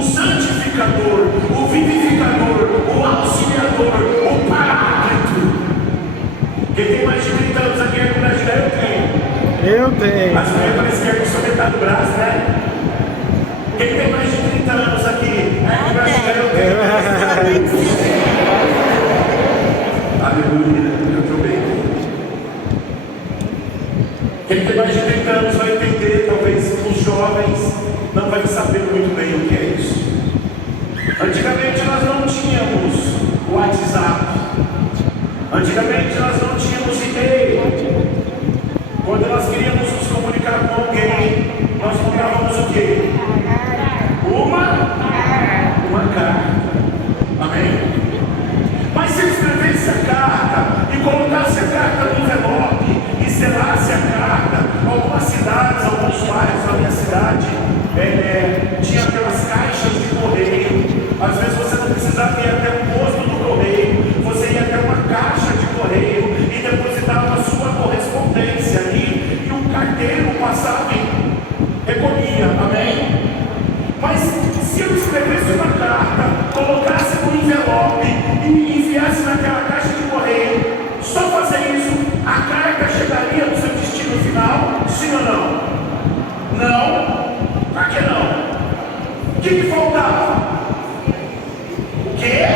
o santificador, o vivificador, o auxiliador, o paráclito. Quem tem mais de 30 anos aqui é compartilhar? Eu tenho. Mas não é para a esquerda, só metade do braço, né? Quem tem mais de 30 anos aqui é compartilhar? Eu tenho. Aleluia, eu estou bem. Quem tem mais de 30 anos vai entender, talvez os jovens não vai saber muito bem o que é isso. Antigamente nós não tínhamos WhatsApp. Antigamente nós não tínhamos e-mail. Quando nós queríamos nos comunicar com alguém, nós mandávamos o quê? Uma carta. Amém? Mas se eu escrevesse a carta e colocasse a carta no envelope e selasse a carta, algumas cidades, alguns bairros da minha cidade, tinha aquelas caixas de correio. Às vezes você não precisava ir até o posto do correio, você ia até uma caixa de correio e depositava a sua correspondência ali, e o carteiro passava e recolhia, amém? Mas se eu escrevesse uma carta, colocasse no envelope e enviasse naquela caixa de correio, só fazer isso, a carta chegaria no seu destino final? Sim ou não? Não? Por que não? O que faltava? O quê?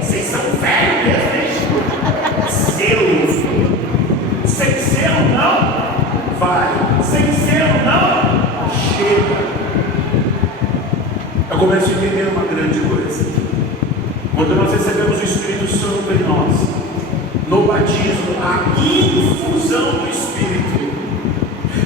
Vocês são velhos mesmo, hein? Selo. Sem selo não? Vai. Sem selo não? Chega. Eu começo a entender uma grande coisa. Quando nós recebemos o Espírito Santo em nós, no batismo, a infusão do Espírito,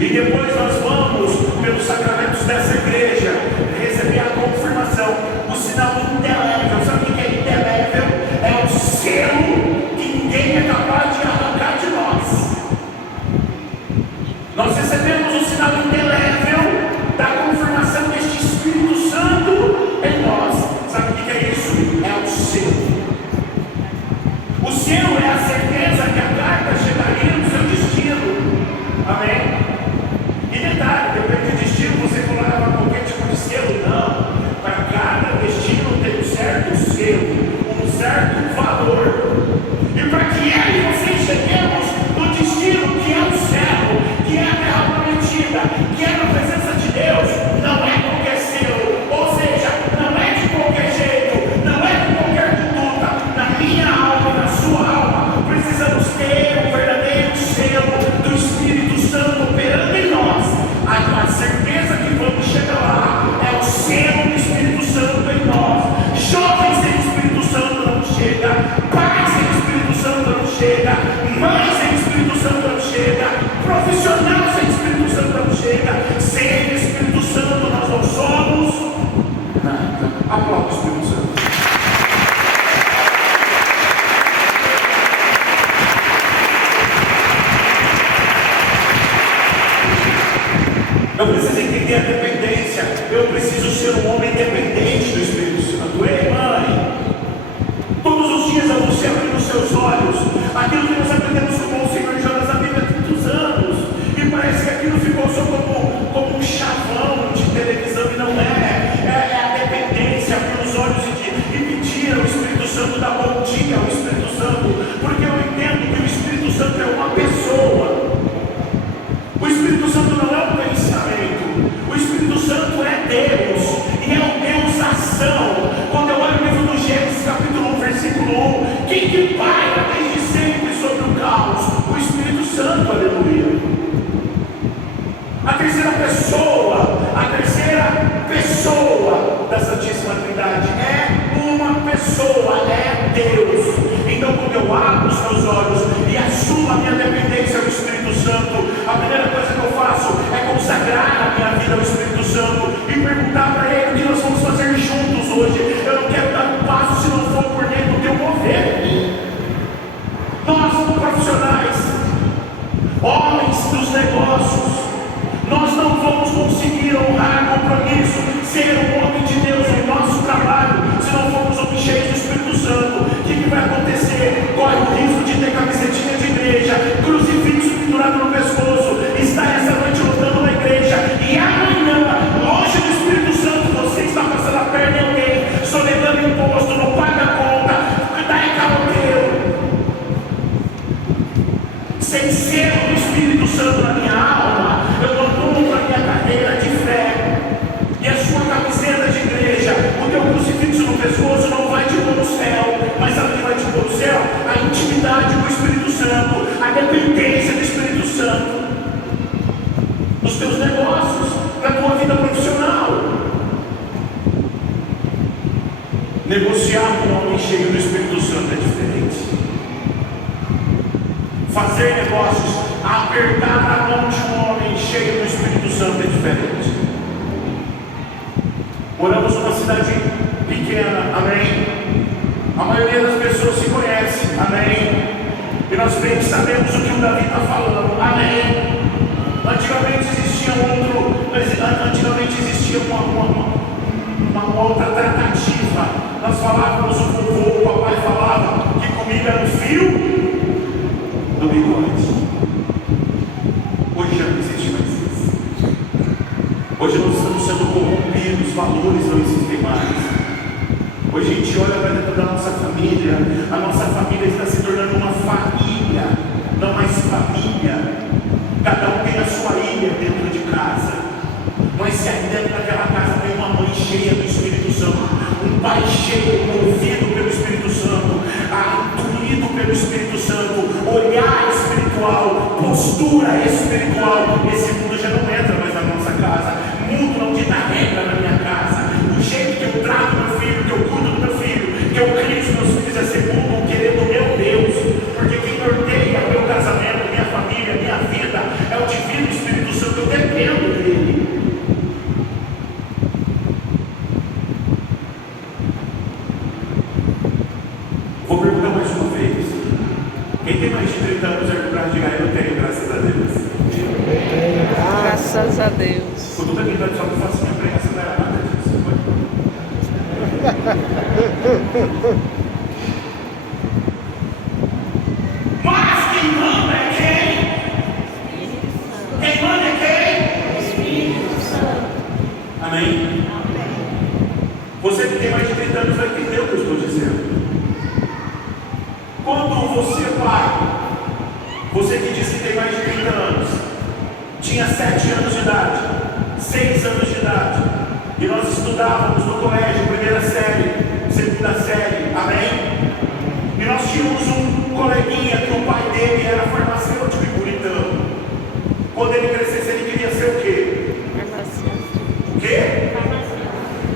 e depois nós vamos, pelos sacramentos dessa igreja, receber a confirmação, o sinal indelével. Sabe o que é indelével? É o selo que ninguém é capaz de arrancar de nós. Nós recebemos o sinal indelével da confirmação deste Espírito Santo em nós. Sabe o que é isso? É o selo. O selo é a certeza que a carta chegaria no seu destino. Amém? E detalhe, depende do destino, você colocava qualquer tipo de selo? Não. Para cada destino tem um certo selo, um certo valor. E para que eu e você cheguemos no destino que é o céu, que é a terra prometida, que é a presença de Deus, não é qualquer selo, ou seja, não é de qualquer jeito, não é de qualquer conduta. Na minha alma e na sua alma, precisamos ter o verdadeiro selo do Espírito Santo operando em nós. A certeza que vamos chegar lá é o selo do Espírito Santo em nós. Jovens sem Espírito Santo não chega, pais sem Espírito Santo não chega, mães sem Espírito Santo não chega, profissionais sem Espírito Santo não chega. Sem Espírito Santo nós não somos nada. Aplauda o Espírito Santo. Eu preciso entender a dependência. Eu preciso ser um homem dependente do Espírito Santo. Ei, mãe, todos os dias eu vou ser abrir os seus olhos. Aquilo que nós aprendemos com o Senhor Jonas na Bíblia há tantos anos, e parece que aquilo ficou só como um chavão de televisão, e não é. É a dependência, abrir os olhos e pedir ao Espírito Santo, dar bom dia ao Espírito Santo, porque eu entendo que o Espírito Santo é uma pessoa. O Espírito Santo não é um pensamento. O Espírito Santo é Deus, e é o Deus ação. Quando eu olho o livro do Gênesis, capítulo 1, versículo 1, quem que paira desde sempre sobre o caos? O Espírito Santo, aleluia. A terceira pessoa da Santíssima Trindade é uma pessoa, é Deus. Então, quando eu abro os meus olhos e assumo a minha dependência ao Espírito Santo, a primeira coisa que eu faço é consagrar a minha vida ao Espírito Santo e perguntar para Ele o que nós vamos fazer juntos hoje. Eu não quero dar um passo se não for por dentro do teu mover. Nós, profissionais, homens dos negócios, nós não vamos conseguir honrar compromisso, ser um homem de Deus em nosso trabalho, se não formos homens cheios do Espírito Santo. O que vai acontecer? Corre o risco de ter camisetinha de igreja, crucifixo pendurado no pescoço, estar essa noite lutando na igreja, e amanhã, longe do Espírito Santo, você está passando Negociar com um homem cheio do Espírito Santo é diferente. Fazer negócios, apertar a mão de um homem cheio do Espírito Santo é diferente. Moramos numa cidade pequena, amém? A maioria das pessoas se conhece, amém? E nós bem sabemos o que o Davi está falando, amém? Antigamente existia uma outra tratativa. Nós falávamos, o vovô, o papai falava que comida era o fio do bigode. Hoje já não existe mais isso. Hoje nós estamos sendo corrompidos, os valores não existem mais. Hoje a gente olha para dentro da nossa família, a nossa família está se tornando uma família, não mais família. Cada um tem a sua ilha dentro de casa. Mas se aí dentro daquela casa tem uma mãe cheia do Espírito Santo, um pai cheio, movido pelo Espírito Santo, intuído pelo Espírito Santo, olhar espiritual, postura espiritual, esse mundo já não entra mais na nossa casa. Mundo não dita regra na minha casa. O jeito que eu trato meu filho, que eu cuido do meu filho, que eu crio os meus filhos é segundo o querer do meu Deus. Porque quem norteia meu casamento, minha família, minha vida é o Divino Espírito Santo. Eu dependo dele. Vou perguntar mais uma vez. Quem tem mais de 30 anos é para diga eu tenho, graças a Deus. Graças a Deus. Quando eu estou só que eu faço minha pregação, não era nada disso. Mas quem manda é quem? Quem manda é quem? Espírito Santo. Amém? Você que tem mais de 30 anos vai entender o que eu estou dizendo. Quando você, pai, você que diz que tem mais de 30 anos, tinha 7 anos de idade, 6 anos de idade, e nós estudávamos no colégio, primeira série, segunda série, amém? E nós tínhamos um coleguinha que o pai dele era farmacêutico e bonitão. Quando ele crescesse, ele queria ser o quê? Farmacêutico. O quê?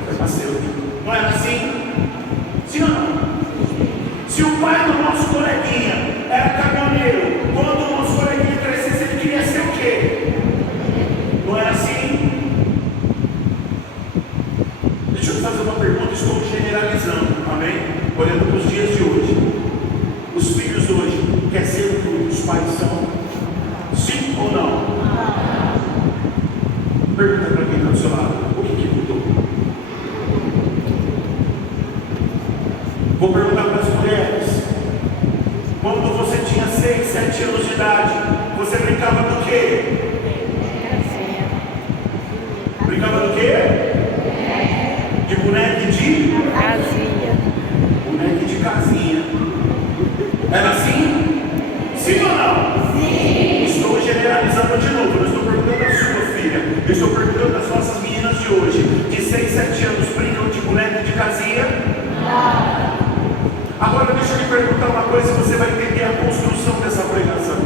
Farmacêutico. Não era assim? Sim ou não? Se o pai do nosso coleguinha era caminhoneiro, quando o nosso coleguinha crescesse, ele queria ser o quê? Não era assim? Deixa eu fazer uma pergunta, estou generalizando, amém? Olhando para os dias de hoje. Os filhos hoje querem ser o que os pais são? Sim ou não? Pergunta para quem está do seu lado, o que mudou? Vou perguntar para as mulheres. Quando você tinha 6, 7 anos de idade, você brincava do quê? Brincava do quê? De boneca e de? Casinha. Boneca de casinha. Era assim? Sim ou não? Sim. Estou generalizando de novo. Eu estou perguntando à sua filha. Eu estou perguntando às nossas meninas de hoje. De 6, 7 anos brincam de boneca de casinha? Não. Agora deixa eu lhe perguntar uma coisa, você vai entender a construção dessa pregação.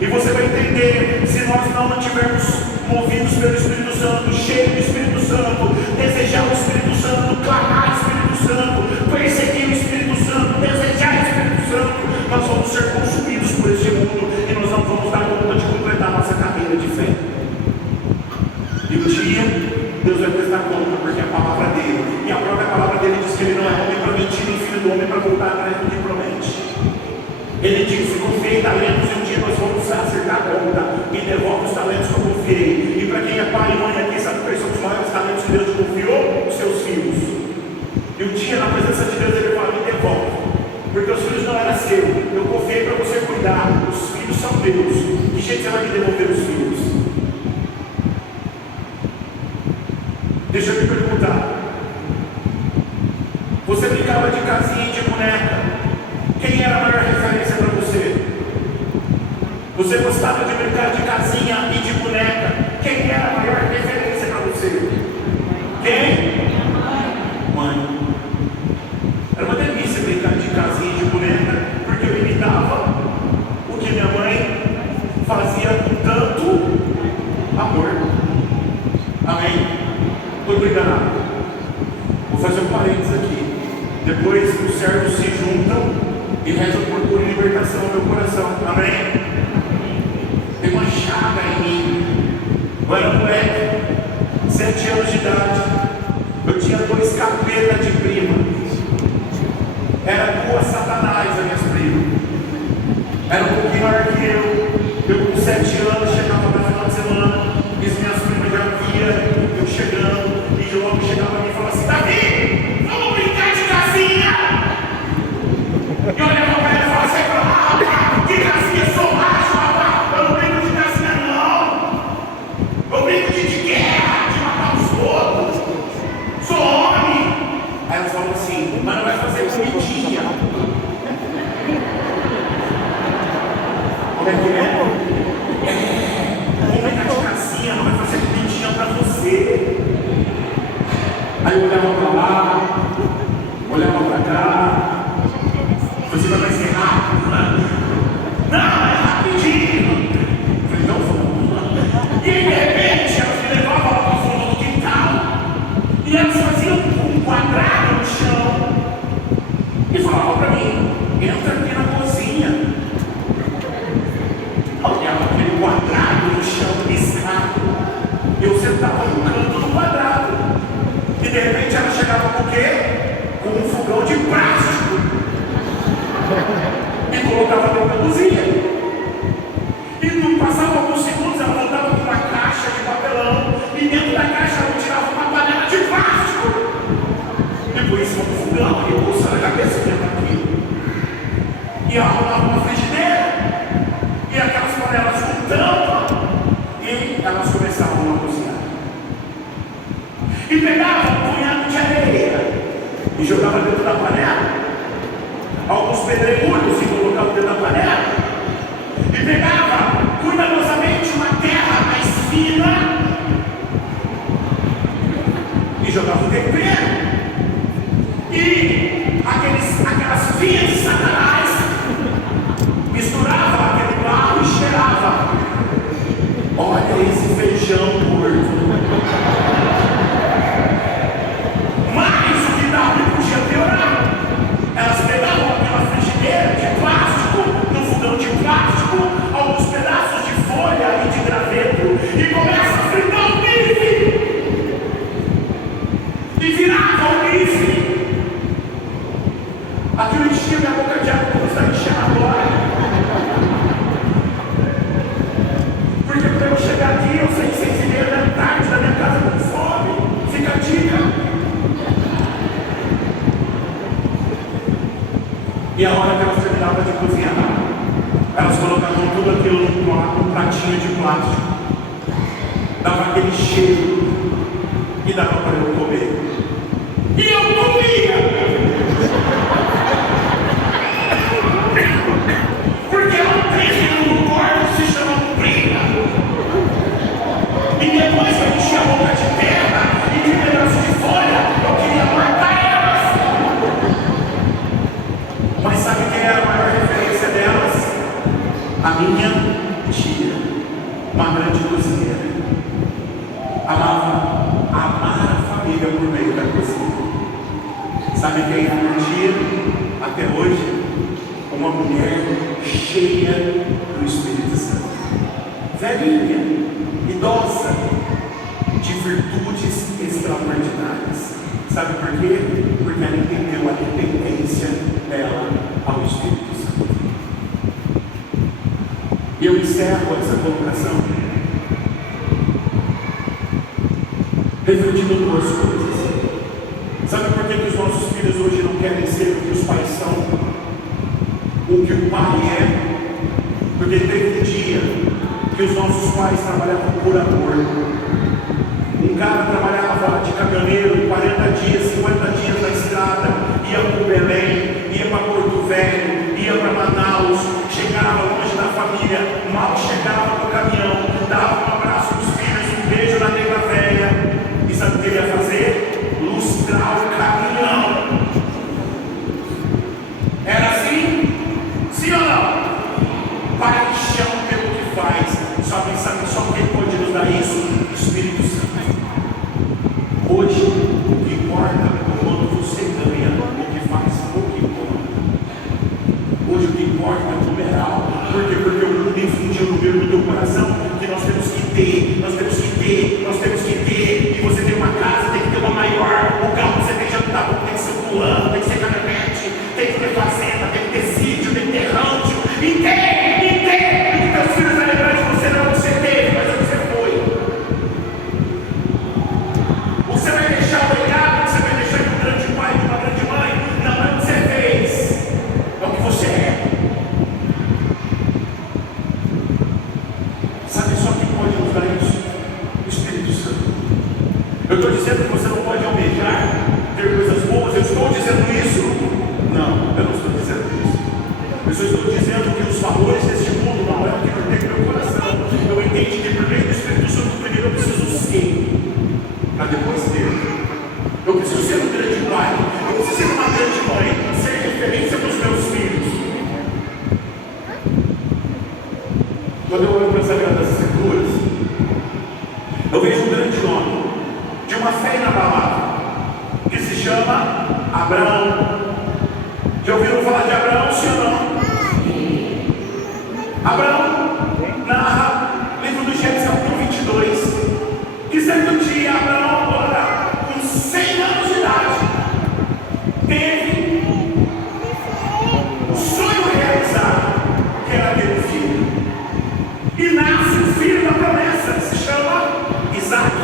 E você vai entender, se nós não estivermos movidos pelo Espírito Santo, cheios do Espírito Santo, desejar o Espírito Santo, clamar o Espírito Santo, perseguir o Espírito Santo, desejar o Espírito Santo, nós vamos ser consumidos por este mundo e nós não vamos dar conta de completar nossa carreira de fé. E um dia, Deus vai prestar conta, porque é a palavra dele, e a própria palavra dele diz que ele não é homem para mentir, nem filho do homem para voltar atrás do que promete. Ele disse: confiei talentos e um dia nós vamos acertar a conta, e devolve os talentos que eu confiei. E para quem é pai e mãe aqui, sabe quais são os maiores talentos que Deus te confiou? Os seus filhos. E um dia, na presença de Deus, ele fala: me devolve, porque os filhos não eram seus, eu confiei para você cuidar, os filhos são meus. Que jeito você vai me devolver os filhos? Deixa eu te perguntar. Você brincava de casinha e de boneca. Quem era a maior referência para você? Você gostava de brincar de casinha e de boneca. Quem era a maior referência para você? Quem? Mãe. Era uma delícia brincar de casinha e de boneca, porque eu imitava o que minha mãe fazia com tanto amor. Amém? Estou enganado. Vou fazer um parênteses aqui. Depois os servos se juntam e rezam por cura e libertação no meu coração. Amém? Tem uma chaga em mim. Eu era moleque, 7 anos de idade. Eu tinha 2 capetas de prima. Era 2 satanás as minhas primas. Era um pouquinho maior que eu. Eu com 7 anos chegava no final de semana. E as minhas primas já viam eu chegando. E logo chegava a mim e falava assim: Davi, vamos brincar de casinha. E eu olhava pra ela e falava assim: rapaz, que casinha, sou macho, rapaz. Eu não brinco de casinha não. Eu brinco de guerra, de matar os outros. Sou homem. Aí ela falou assim: mas não vai fazer comidinha. Como é que é? Vamos brincar de casinha, não vai fazer comidinha pra você. Aí eu olhava pra lá, olhava pra cá. Você vai ser rápido, né? Não, é rapidinho. Eu falei: não vamos. E aí de repente elas me levavam lá pro fundo do quintal. E elas faziam um quadrado no chão. E falavam pra mim: entra aqui na cozinha. Eu olhava aquele quadrado no chão piscado. Eu sentava no canto do quadrado. E de repente ela chegava com o quê? Com um fogão de plástico. E colocava dentro da cozinha. E não passava alguns segundos, ela voltava com uma caixa de papelão. E dentro da caixa ela tirava uma panela de plástico. Depois em cima do fogão, e pulsando a cabeça dentro daquilo. E arrumava uma frigideira. E aquelas panelas com tampa. E elas começavam a cozinhar. E pegava um punhado de areia e jogava dentro da panela. Alguns pedregulhos e colocava dentro da panela. E pegava cuidadosamente uma terra mais fina e jogava o tempero. E aquelas fias de Satanás misturava aquele barro e cheirava. Olha esse feijão gordo. Mas o que dava e podia piorar. Elas pegavam aquela frigideira de plástico, no fogão de plástico, alguns pedaços de folha e de graveto, e começam a fritar o bife. E virava o bife. Aquilo enchia minha boca de água, como está enchendo agora. Porque para eu chegar aqui, eu sei 6h30 da tarde da minha casa com fome. Fica a dica. E a hora que elas terminavam de cozinhar, elas colocavam tudo aquilo num pratinho de plástico. Dava aquele cheiro e dava para eu comer. E eu comia! Porque ela tem um corpo se chama briga. E depois que eu enchi a boca de terra e de pedaço de folha, eu queria matar elas. Mas sabe quem era a maior referência delas? A minha tia, uma grande cozinheira. Amava amar a família por meio da cozinha. Sabe quem é a minha tia? Até hoje, uma mulher cheia do Espírito Santo. Velhinha, idosa, de virtudes extraordinárias. Sabe por quê? Porque ela entendeu a dependência dela ao Espírito Santo. E eu encerro essa colocação refletindo 2 coisas. Sabe por que os nossos filhos hoje não querem ser o que os pais são? O que o pai é? Porque teve um dia que os nossos pais trabalhavam por amor. Um cara trabalhava de caminhoneiro 40 dias, 50 dias na estrada, ia para o Belém, ia para Porto Velho, ia para Manaus, chegava longe da família, mal chegava no caminhão, dava um abraço nos filhos, um beijo na nega velha. E sabe o que ele ia fazer? Lustrar o caminhão. Era assim? Sim ou não? Paixão pelo que faz. Sabe só quem pode nos dar isso? Espírito Santo. Hoje, o que importa é quando você ganha o que faz. dizendo que você não pode almejar ter coisas boas. Eu estou dizendo isso? Não, eu não estou dizendo isso. Eu só estou dizendo que os valores deste mundo não é o que norteia meu coração. Eu entendo que por meio do Espírito Santo primeiro eu preciso ser, para depois ter. Eu preciso ser um grande pai, eu preciso ser uma grande mãe, ser referência para os meus filhos. Quando eu olho para as Sagradas Escrituras, eu vejo um grande nome de uma fé inabalável que se chama Abraão. Já ouviram falar de Abraão, sim ou não? Abraão narra livro do Gênesis capítulo 22 que certo dia Abraão, agora com 100 anos de idade, teve o sonho realizado, que era ter um filho, e nasce o filho da promessa, que se chama Isaac.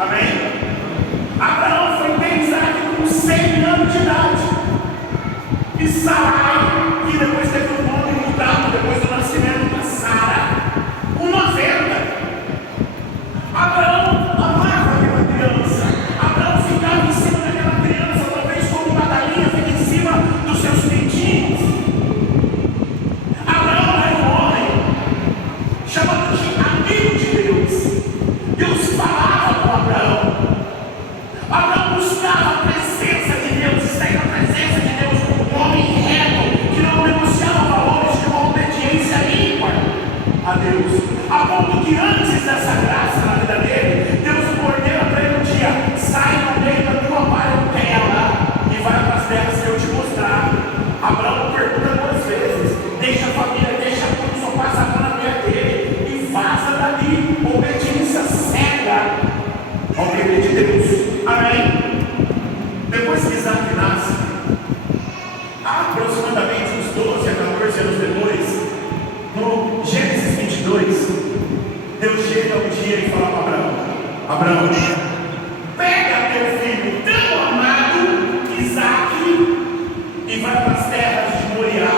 Amém? Abraão foi ter Isaac com 100 anos de idade, e Sarai, que depois teve um nome mudado depois do nascimento da Sara, com 90. Abraão amava aquela criança. Abraão ficava em cima daquela criança, talvez como uma galinha fica em cima dos seus pintinhos. Abraão era um homem chamado de amigo de Deus. Deus falava com Abraão. Abraão buscava a presença de Deus, estar na presença de Deus, um homem reto, que não negociava valores de uma obediência ímpar a Deus, a ponto que antes dessa graça na vida dele, Deus ordena para ele um dia: sai no meio da tua parentela e vai para as terras que eu te mostrar. Abraão pergunta 2 vezes, deixa a família, deixa tudo, só passa a mão na mulher dele e vaza dali. Obediência cega ao querer de Deus. Amém? Depois que Isaac nasce, aproximadamente uns 12 a 14 anos depois, no Gênesis 22, Deus chega um dia e fala para Abraão: Abraão, pega teu filho tão amado, Isaac, e vai para as terras de Moriá,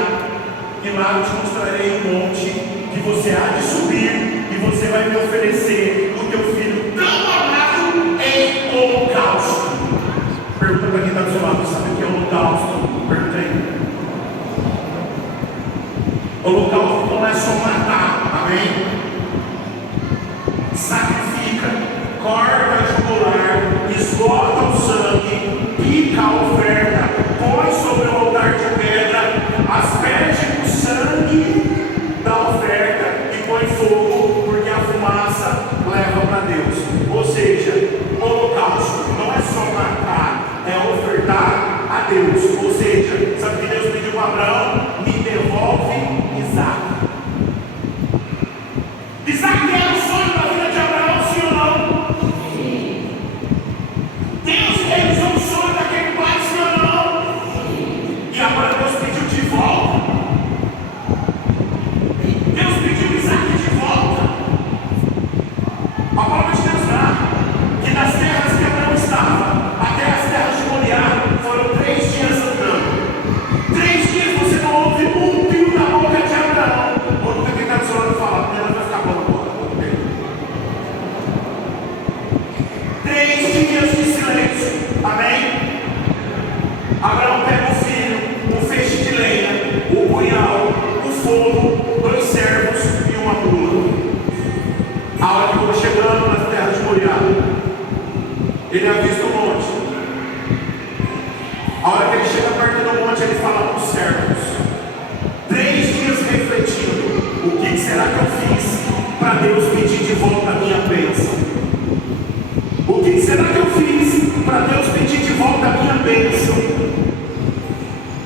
e lá eu te mostrarei um monte que você há de subir, e você vai me oferecer o teu filho tão amado em holocausto. Pergunta para quem está do seu lado: sabe o que é holocausto? Perguntei. Holocausto não é só matar, amém? Sacrifica, corta a jugular, esgota o sangue, pica a oferta, põe sobre o altar de pedra, asperge o sangue da oferta e põe fogo, porque a fumaça leva para Deus. Ou seja, holocausto não é só matar, é ofertar a Deus. Ou seja, sabe o que Deus pediu para Abraão? Me devolve Isaac. Isaac era o sonho da vida de Abraão, sim ou não? Sim. Deus realizou o sonho daquele pai, sim ou não? Sim. E agora Deus pediu de volta. Deus pediu Isaac de volta. A palavra de Deus narra que das terras que Abraão estava até as terras de Moriá foram 3 dias andando. 3 dias você não ouve um pio da boca de Abraão. Ou nunca quem está do seu lado fala: ela vai ficar bom agora. 3 dias de silêncio. Amém? Abraão pega o filho, um feixe de lenha, o punhal, o fogo, 2 servos e uma mula. A hora que eu vou chegando nas terras de Moriá, ele avista o monte. A hora que ele chega perto do monte, ele fala para os servos: 3 dias refletindo, o que será que eu fiz para Deus pedir de volta a minha bênção? O que será que eu fiz para Deus pedir de volta a minha bênção?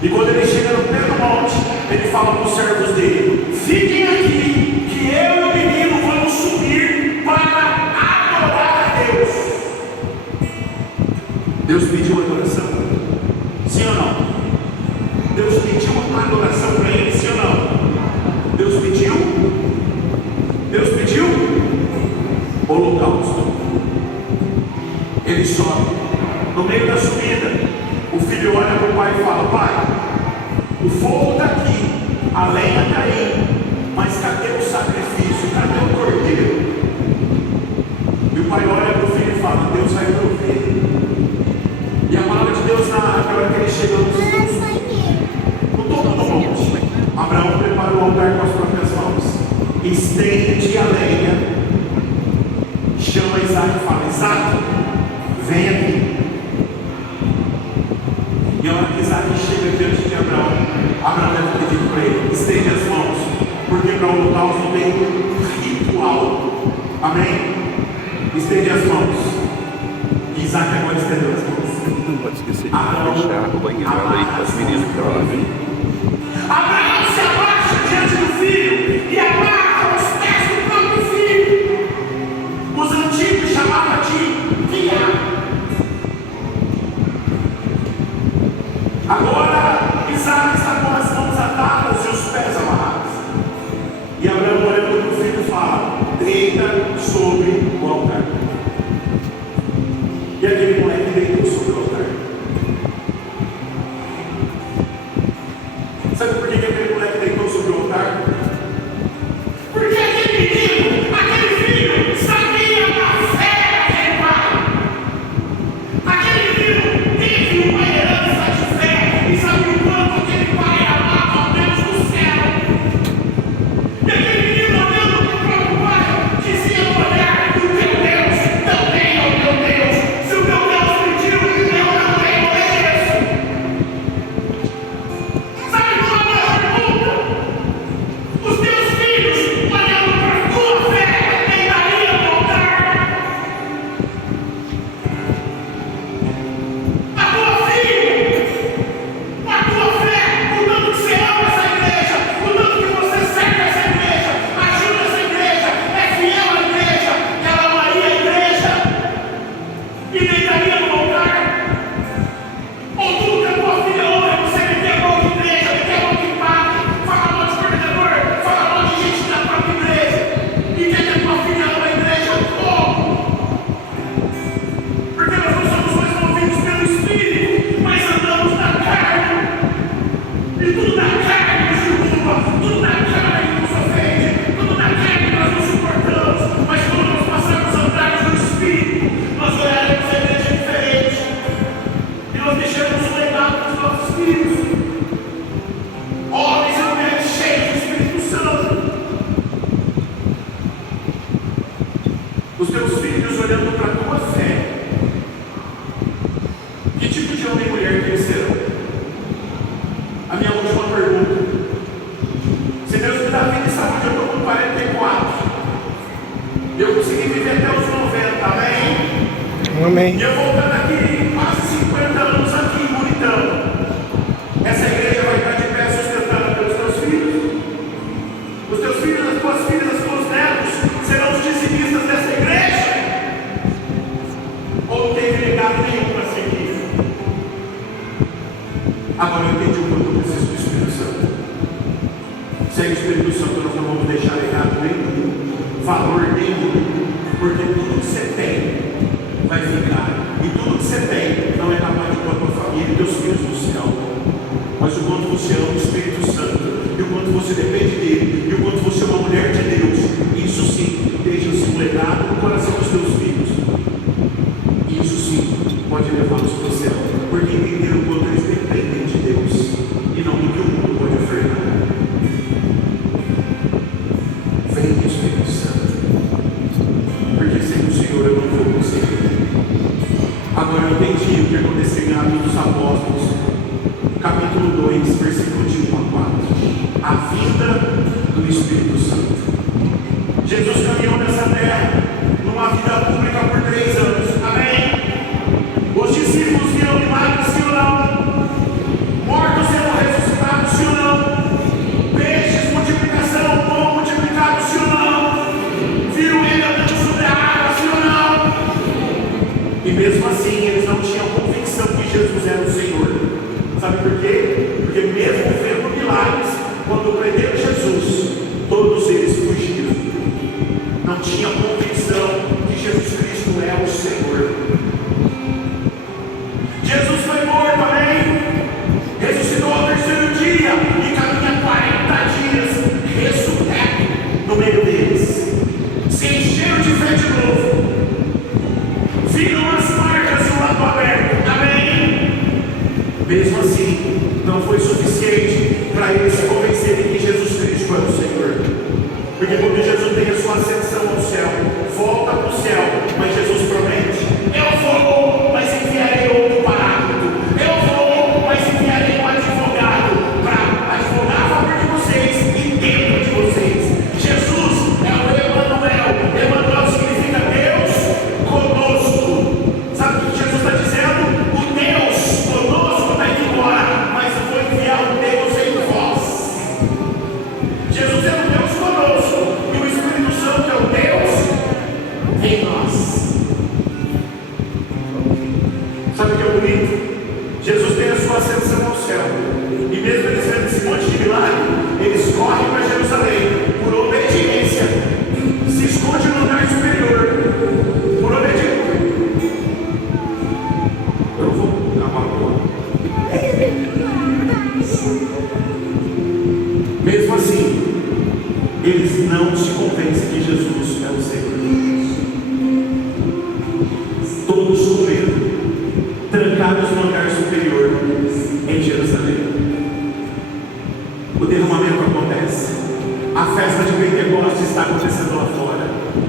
E quando ele chega no pé do monte, ele fala para os servos dele: fiquem aqui, que eu e o menino vamos subir para adorar a Deus. Deus pediu adoração? Sim ou não? Deus pediu uma adoração para ele? Sim ou não? Deus pediu? Deus pediu? Holocausto. Ele sobe. No meio da subida, o filho olha para o pai e fala: pai, o fogo está aqui, a lenha está aí, mas cadê o sacrifício? Cadê o cordeiro? E o pai olha para o filho e fala: Deus vai prover. estende a lenha, chama Isaac e fala: Isaac, vem aqui. E a hora que Isaac chega diante de Abraão, Abraão deve ter dito para ele: estende as mãos, porque para o holocausto tem ritual. Amém? Estende as mãos. E Isaac agora estendeu as mãos. Não pode esquecer de fechar o banheiro ali com as meninas para lá, viu? Abraão se abaixa diante do filho e amarra os pés do próprio filho. Os antigos chamavam de guiar. Agora Isaac está com as mãos atadas e os pés amarrados. E Abraão, olhando para o filho, fala: deita sobre o altar. E aquele moleque deitou sobre o altar. Sabe por que aquele moleque deitou sobre o altar? Porque aquele menino, aquele filho, sabia da fé daquele pai. Aquele menino teve uma herança de fé e sabia o quanto aquele pai amava ao Deus do céu. E aquele menino, olhando para o próprio pai, dizia no olhar: o teu Deus também é o meu Deus. Se o meu Deus pediu, eu também obedeço. Sabe qual é a pergunta? Os teus filhos, olhando para a tua fé, deitariam no altar? A tua filha, a tua fé, o tanto que você ama essa igreja, o tanto que você serve essa igreja, ajuda essa igreja, é fiel à igreja, ela amaria a igreja e deitaria no altar? Ou tudo que a tua filha ouve é você meter a mão de igreja, meter a mão de padre, falar mal de coordenador, falar mal de gente da própria igreja, e quer que a tua filha ama a igreja? Como? Porque nós não somos mais movidos pelo Espírito, mas andamos na carne. E tudo na carne nos derruba, tudo na carne nos ofende, tudo na carne nós não suportamos. Mas quando nós passarmos a andar no Espírito, nós olharemos a igreja diferente. E nós deixamos um legado para os nossos filhos. Homens e mulheres cheios do Espírito Santo. Os teus filhos olhando para a tua fé. Que tipo de homem e mulher que eles serão? A minha última pergunta: se Deus me dá vida e saúde, eu estou com 44, eu consegui viver até os 90, amém? Amém. E eu voltando aqui, quase 50 anos aqui em Buritão, essa igreja vai estar de pé sustentada pelos teus filhos? Os teus filhos, as tuas filhas, os teus netos serão os dizimistas dessa igreja? Ou não tem legado nenhum para seguir? Agora eu entendi o quanto eu preciso do Espírito Santo. Sem o Espírito Santo nós não vamos deixar legado nenhum, valor nenhum, porque tudo que você tem vai ficar, e tudo que você tem não é capaz de pôr a tua família e teus filhos no céu. Mas o quanto você ama o Espírito Santo, e o quanto você depende dele, e o quanto você é uma mulher de Deus, isso sim deixa-se um legado no coração dos teus filhos. Isso sim pode levá-los para o céu, porque entenderam o quanto eles dependem de Deus e não do que o mundo pode ofertar. Vem, Espírito Santo, porque sem o Senhor eu não vou conseguir. Agora eu entendi o que aconteceu em Atos dos Apóstolos, capítulo 2, versículo de 1 a 4. A vinda do Espírito Santo. Jesus caminhou nessa terra numa vida pública por 3 anos. Amém? Os discípulos viram milagres, sim ou não? Mortos sendo ressuscitados, sim ou não? Peixes, multiplicação, pão multiplicado, sim ou não? Viram ele andando sobre a água, sim ou não? E mesmo assim eles não tinham convicção que Jesus era o Senhor. Sabe por quê? Porque mesmo vendo milagres, quando prenderam Jesus, todos eles fugiram. Não tinham convicção que Jesus Cristo é o Senhor. Jesus foi morto, amém? Ressuscitou ao 3º dia e caminha 40 dias, ressurreto no meio deles. Se encheram de fé de novo. Viram as marcas e o lado aberto, amém? Mesmo assim, não foi suficiente para eles se convencerem que Jesus Cristo é o Senhor. Porque quando bonito. Jesus tem a sua ascensão ao céu. E mesmo eles vendo esse monte de milagre, eles correm para Jerusalém por obediência. Se esconde no lugar superior. Por obediência. Eu vou acabar agora. Mesmo assim, eles não se convencem que Jesus é o Senhor. Todos com medo, trancados no lugar superior em Jerusalém. O derramamento acontece. A festa de Pentecostes está acontecendo lá fora.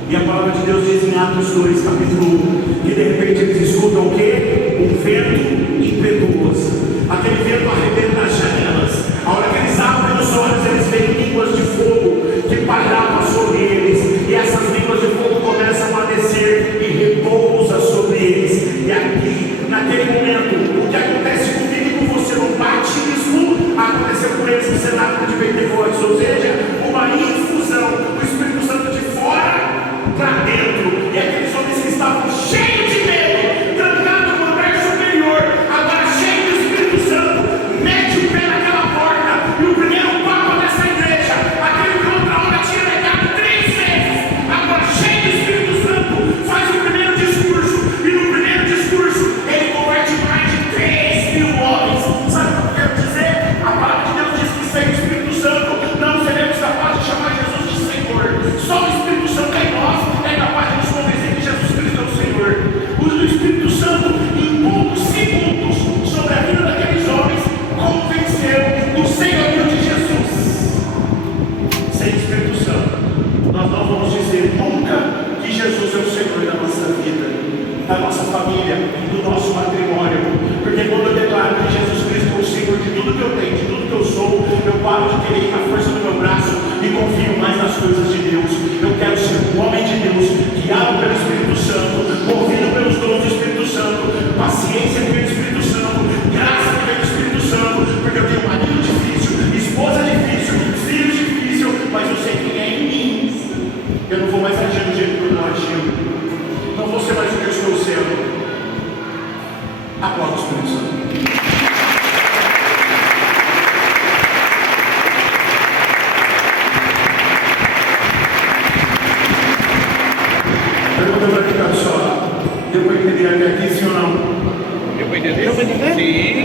E a palavra de Deus diz em Atos 2, capítulo 1, que de repente eles escutam o quê? Um vento impetuoso. Aquele vento arrebenta as janelas. A hora que eles abrem os olhos, eles veem línguas de fogo que pairavam sobre eles. E essas línguas de fogo começam a descer e repousa sobre eles. E aqui, naquele momento, o que acontece comigo e com você no batismo, aconteceu com eles no cenário de Pentecostes. Ou seja, uma infusão do Espírito Santo de fora para dentro. E aqueles homens que estavam cheios de medo, trancados no lugar superior, agora cheios do Espírito Santo, mete o pé naquela porta. E o primeiro papa dessa igreja, aquele que outra hora tinha negado 3 vezes, agora cheio do Espírito Santo, faz o primeiro discurso. E no primeiro discurso, ele converte mais de 3.000 homens. Sabe o que eu quero dizer? A palavra de Deus diz que sem o Espírito Santo não seremos capazes de chamar Jesus de Senhor. Só o Espírito Santo em nós é capaz de nos convencer que Jesus Cristo é o Senhor. O Espírito Santo, em poucos segundos, sobre a vida daqueles homens, convenceu do senhorio de Jesus. Sem o Espírito Santo, nós não vamos dizer nunca que Jesus é o Senhor da nossa vida, da nossa família e do nosso matrimônio. Porque quando eu declaro que Jesus Cristo é o Senhor de tudo que eu tenho, de tudo que eu sou, eu paro de querer ir na força do meu braço e confio mais nas coisas de Deus. Eu quero ser um homem de Deus, guiado pelo Espírito Santo, movido pelos dons do Espírito Santo, paciência pelo Espírito Santo, graça pelo Espírito Santo, porque eu tenho um marido difícil, esposa difícil, filho difícil, mas eu sei quem é em mim. Eu não vou mais agir do jeito que eu estou agindo. Não vou ser mais o que eu estou sendo. Aplauda o Espírito Santo. Pergunta para quem está só. Deu para entender até aqui, sim ou não? Deu para entender? Sim.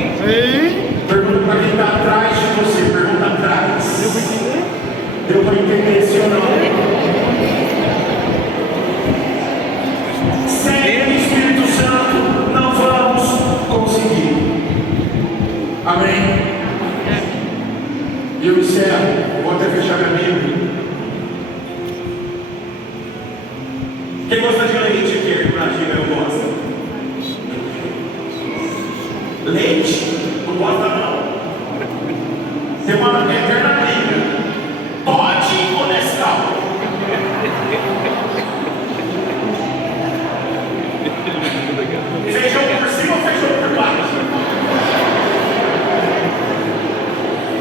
Pergunta para quem está atrás de você. Pergunta atrás. Deu para entender, sim ou não? Sem o Espírito Santo não vamos conseguir. Amém? E eu encerro. Vou até fechar minha Bíblia. Quem gosta de leite aqui no Brasil? Eu gosto. Leite? Não gosta não. Tem uma eterna briga. Pode ou Nescau? Feijão por cima ou feijão por baixo?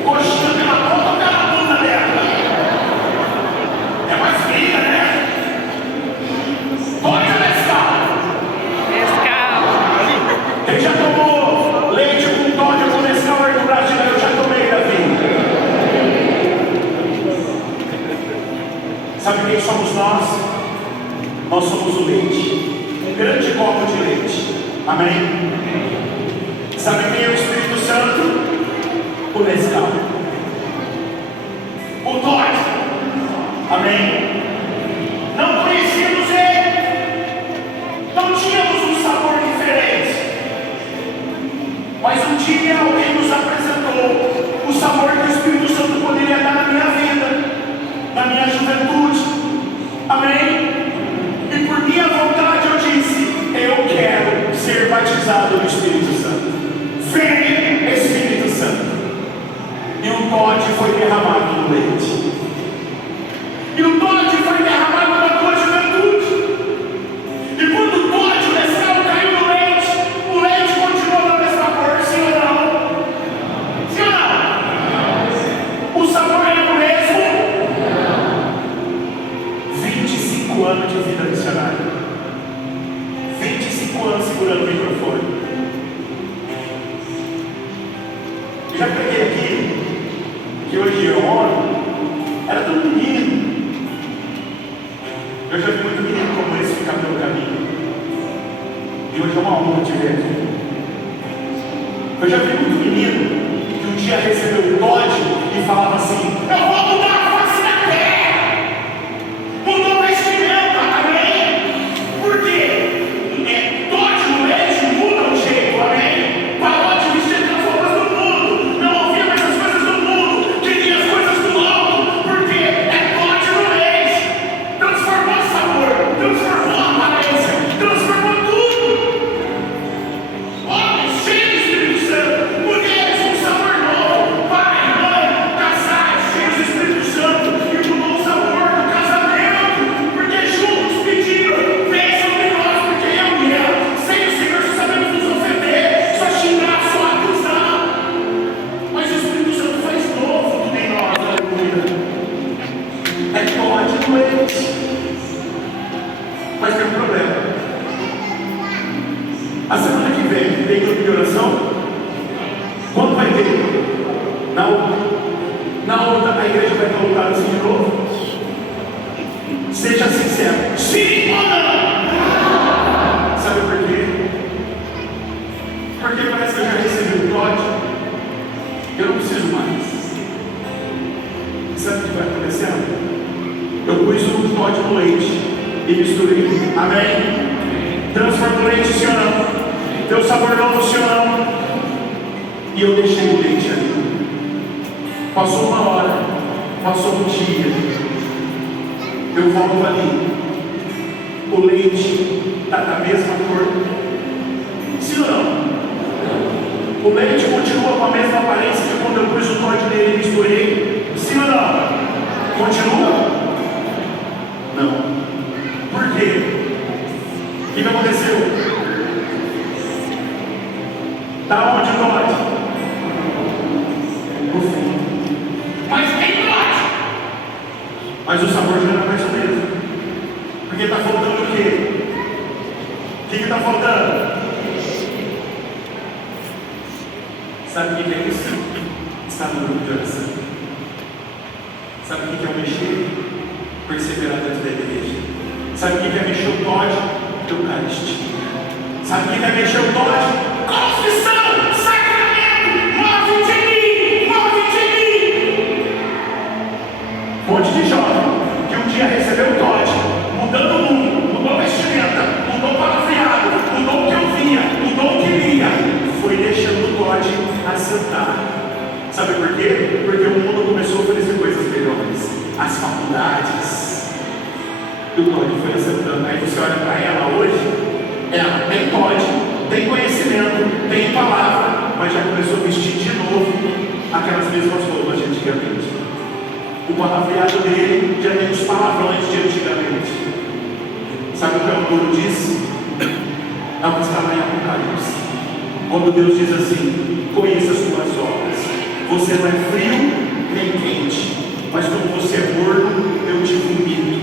Coxinha pela ponta ou pela bunda dela? É mais fria, né? Pode ou Nescau? Quem já tomou leite com Todd ou com Nescau aí no Brasil? Eu já tomei, Davi. Sabe quem somos nós? Nós somos o leite. Um grande copo de leite. Amém? Sabe quem é o Espírito Santo? O Nescau. O Todd. Amém? Não conhecíamos ele. Não tínhamos um sabor diferente. Mas um dia alguém nos apresentou o sabor que o Espírito Santo poderia dar na minha vida, na minha juventude. Amém? E por minha vontade eu disse: eu quero ser batizado no Espírito Santo. Vem, Espírito Santo. E o Todd foi derramado no leite. E o Todd foi derramado na tua juventude. E quando o Todd, o Nescau, caiu no leite, o leite continuou da mesma cor, sim ou não? Sim ou não? O sabor era o mesmo? 25 anos de vida missionária. 25 anos segurando o microfone. que hoje é homem, era tudo menino. Eu já vi muito menino como esse ficar no meu caminho. E hoje é uma honra te ver aqui. Eu já vi muito menino que um dia recebeu o Todd e falava assim: eu vou mudar a face da terra. Mudou a vestimenta, amém? Por quê? Todd no leite muda o jeito, amém? Parou de vestir as roupas do mundo, não ouvia mais as coisas do mundo, queria as coisas do alto, porque é Todd no leite. Transformou o sabor, transformou a aparência, transformou tudo. Homens cheios do Espírito Santo, mulheres com sabor novo, pai, mãe, casais cheios do Espírito Santo, e mudou o sabor do casamento, porque juntos pediram: vem sobre nós, porque eu e ela, sem o Senhor, só sabemos nos ofender, só xingar, só acusar. Mas o Espírito Santo faz novo tudo em nós, aleluia. É Todd no leite. Mas tem um problema. A semana que vem tem grupo de oração? Quando vai ter? Na outra a igreja vai estar lotada assim de novo? Seja sincero. Sim ou não? Sabe por quê? Porque parece que eu já recebi o Todd. Eu não preciso mais. Sabe o que vai acontecendo? Eu pus o Todd no leite e misturei. Amém? Transforma o leite, sim ou não? Deu sabor novo, sim ou não? E eu deixei o leite ali. Passou uma hora, passou um dia. Eu volto ali. O leite está da mesma cor. Sim ou não? O leite continua com a mesma aparência que quando eu pus o Todd nele e misturei. Sim ou não? Continua? Não. Por quê? O que aconteceu? Está onde o Todd? No fim. Mas tem Todd! Mas o sabor já não é mais o mesmo. Porque está faltando o quê? O que está faltando? Sabe o que é isso? Está no grupo de oração. Sabe o que é o mexer? Perseverar dentro da igreja. Sabe o que é mexer o Todd? Eucaristia. Sabe o que é mexer o Todd? Confissão, sacramento, move de mim, move de mim. Um monte de jovem que um dia recebeu o Todd, mudando o mundo, mudou a vestimenta, mudou o palavreado, mudou o que eu via, mudou o que lia, foi deixando o Todd assentar. Sabe por quê? Porque o mundo começou a oferecer coisas melhores, as faculdades, e o Todd foi assentando. Aí você olha para ela hoje, ela tem Todd, tem conhecimento, tem palavra, mas já começou a vestir de novo aquelas mesmas roupas de antigamente. O palavreado dele já tem os palavrões de antigamente. Sabe o que o autor disse? É o que está lá em Apocalipse. Quando Deus diz assim: conheça as tuas obras. Você não é frio nem quente, mas como você é morno, eu te vomito.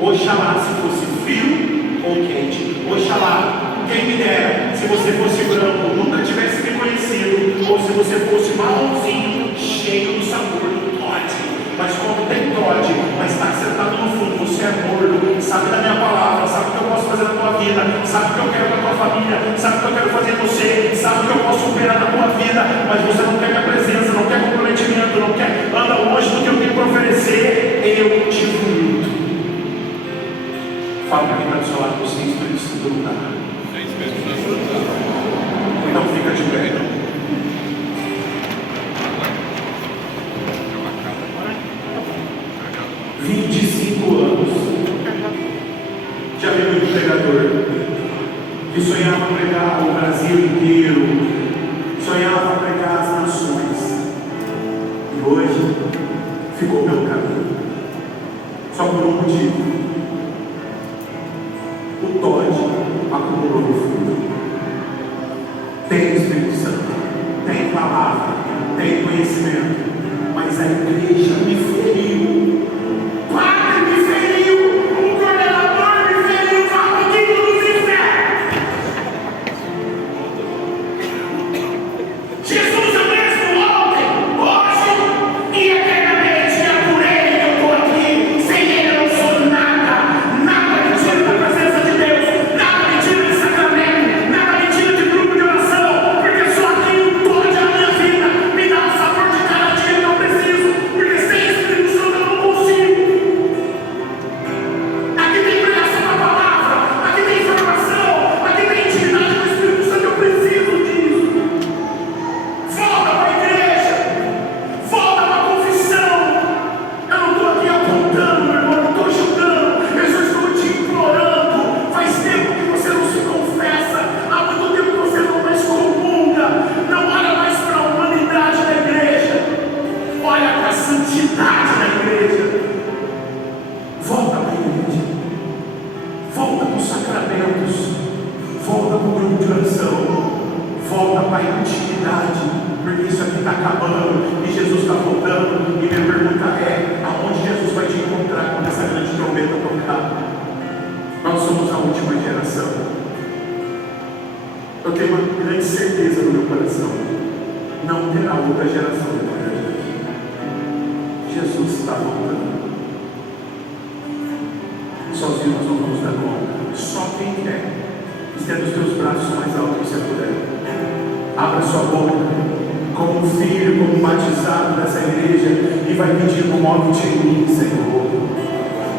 Oxalá se fosse frio ou quente. Oxalá, quem me dera, se você fosse branco, nunca tivesse me conhecido, ou se você fosse marronzinho, cheio do sabor do Todd. Mas como tem Todd, mas está sentado no fundo, você é morno, sabe da minha palavra, sabe o que eu posso fazer na tua vida, sabe o que eu quero na tua família, sabe o que eu quero fazer em você, sabe o que eu posso operar na tua vida, mas você não quer minha presença, não quer comprometimento, não quer, anda longe do que eu tenho para oferecer, eu te vomito. Fala para quem está do seu lado, você tem Espírito Santo no lugar. Então fica de pé. 25 anos. Já vi muito pregador que sonhava pregar o Brasil inteiro, sonhava pregar as nações, e hoje ficou pelo caminho, só por um motivo. O Todd acumulou no fundo. Tem Espírito Santo, tem palavra, tem conhecimento, mas a igreja me feriu. O padre me feriu, o coordenador me feriu, fala aqui dos infernos. Jesus é o mesmo ontem, hoje e intimidade, porque isso aqui está acabando e Jesus está voltando. E minha pergunta é: aonde Jesus vai te encontrar quando essa grande trombeta tocar? Nós somos a última geração. Eu tenho uma grande certeza no meu coração: não terá outra geração depois da gente. Jesus está voltando. Sozinho nós não vamos dar conta. Só quem quer, estenda os teus braços mais alto que você puder. Abra sua boca, como filho, como batizado dessa igreja, e vai pedir: move-te em mim, Senhor.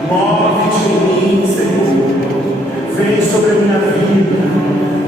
Move-te em mim, Senhor. Vem sobre a minha vida.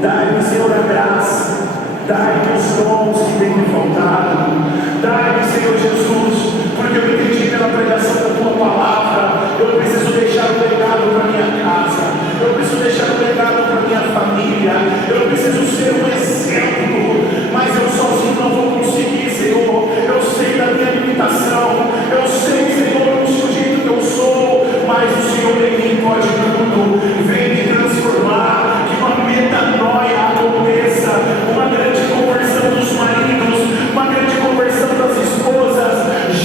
Dai-me, Senhor, a graça. Dai-me os dons que têm me faltado. Dai-me, Senhor Jesus, porque eu entendi pela pregação da tua palavra. Eu preciso deixar um legado para minha casa. Eu preciso deixar um legado para minha família. Eu preciso ser um exemplo. Mas eu sozinho não vou conseguir, Senhor. Eu sei da minha limitação. Eu sei, Senhor, do sujeito que eu sou. Mas o Senhor em mim pode tudo. Vem me transformar. Que uma metanoia aconteça. Uma grande conversão dos maridos. Uma grande conversão das esposas.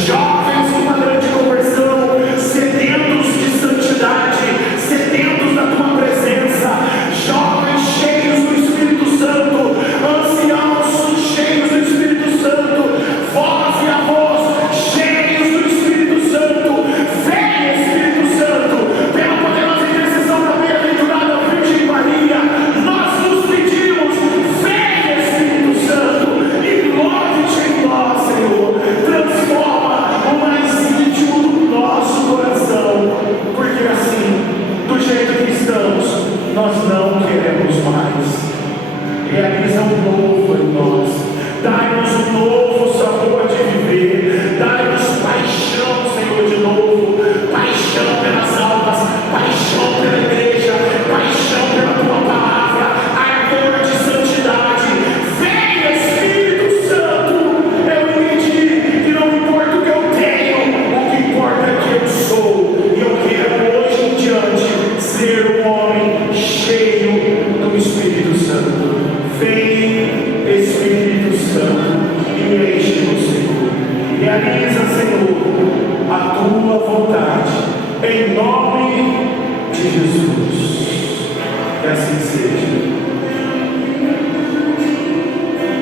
Jovens, uma grande conversão. Sedentos de santidade. Sedentos da tua presença. Jovens cheios do Espírito Santo. Anciãos cheios do Espírito Santo. Voz e a voz cheios do Espírito Santo. Vem, Espírito Santo, pela poderosa intercessão da bem-aventurada Virgem Maria, nós nos pedimos: vem, Espírito Santo, e move-te em nós, Senhor. Transforma o mais íntimo do nosso coração, porque assim, do jeito que estamos, nós não queremos mais. Realiza um novo em nós. Dai-nos um novo sabor de viver. Dai-nos paixão, Senhor, de novo. Paixão pelas almas. Paixão pela igreja. Paixão pela tua palavra. Ardor de santidade. Vem, Espírito Santo. Eu entendi que não importa o que eu tenho, o que importa é que eu sou. E eu quero hoje em diante ser um homem cheio do Espírito Santo. Vem, Espírito Santo, e me enche do Senhor. Realiza, Senhor, a tua vontade, em nome de Jesus. Que assim seja.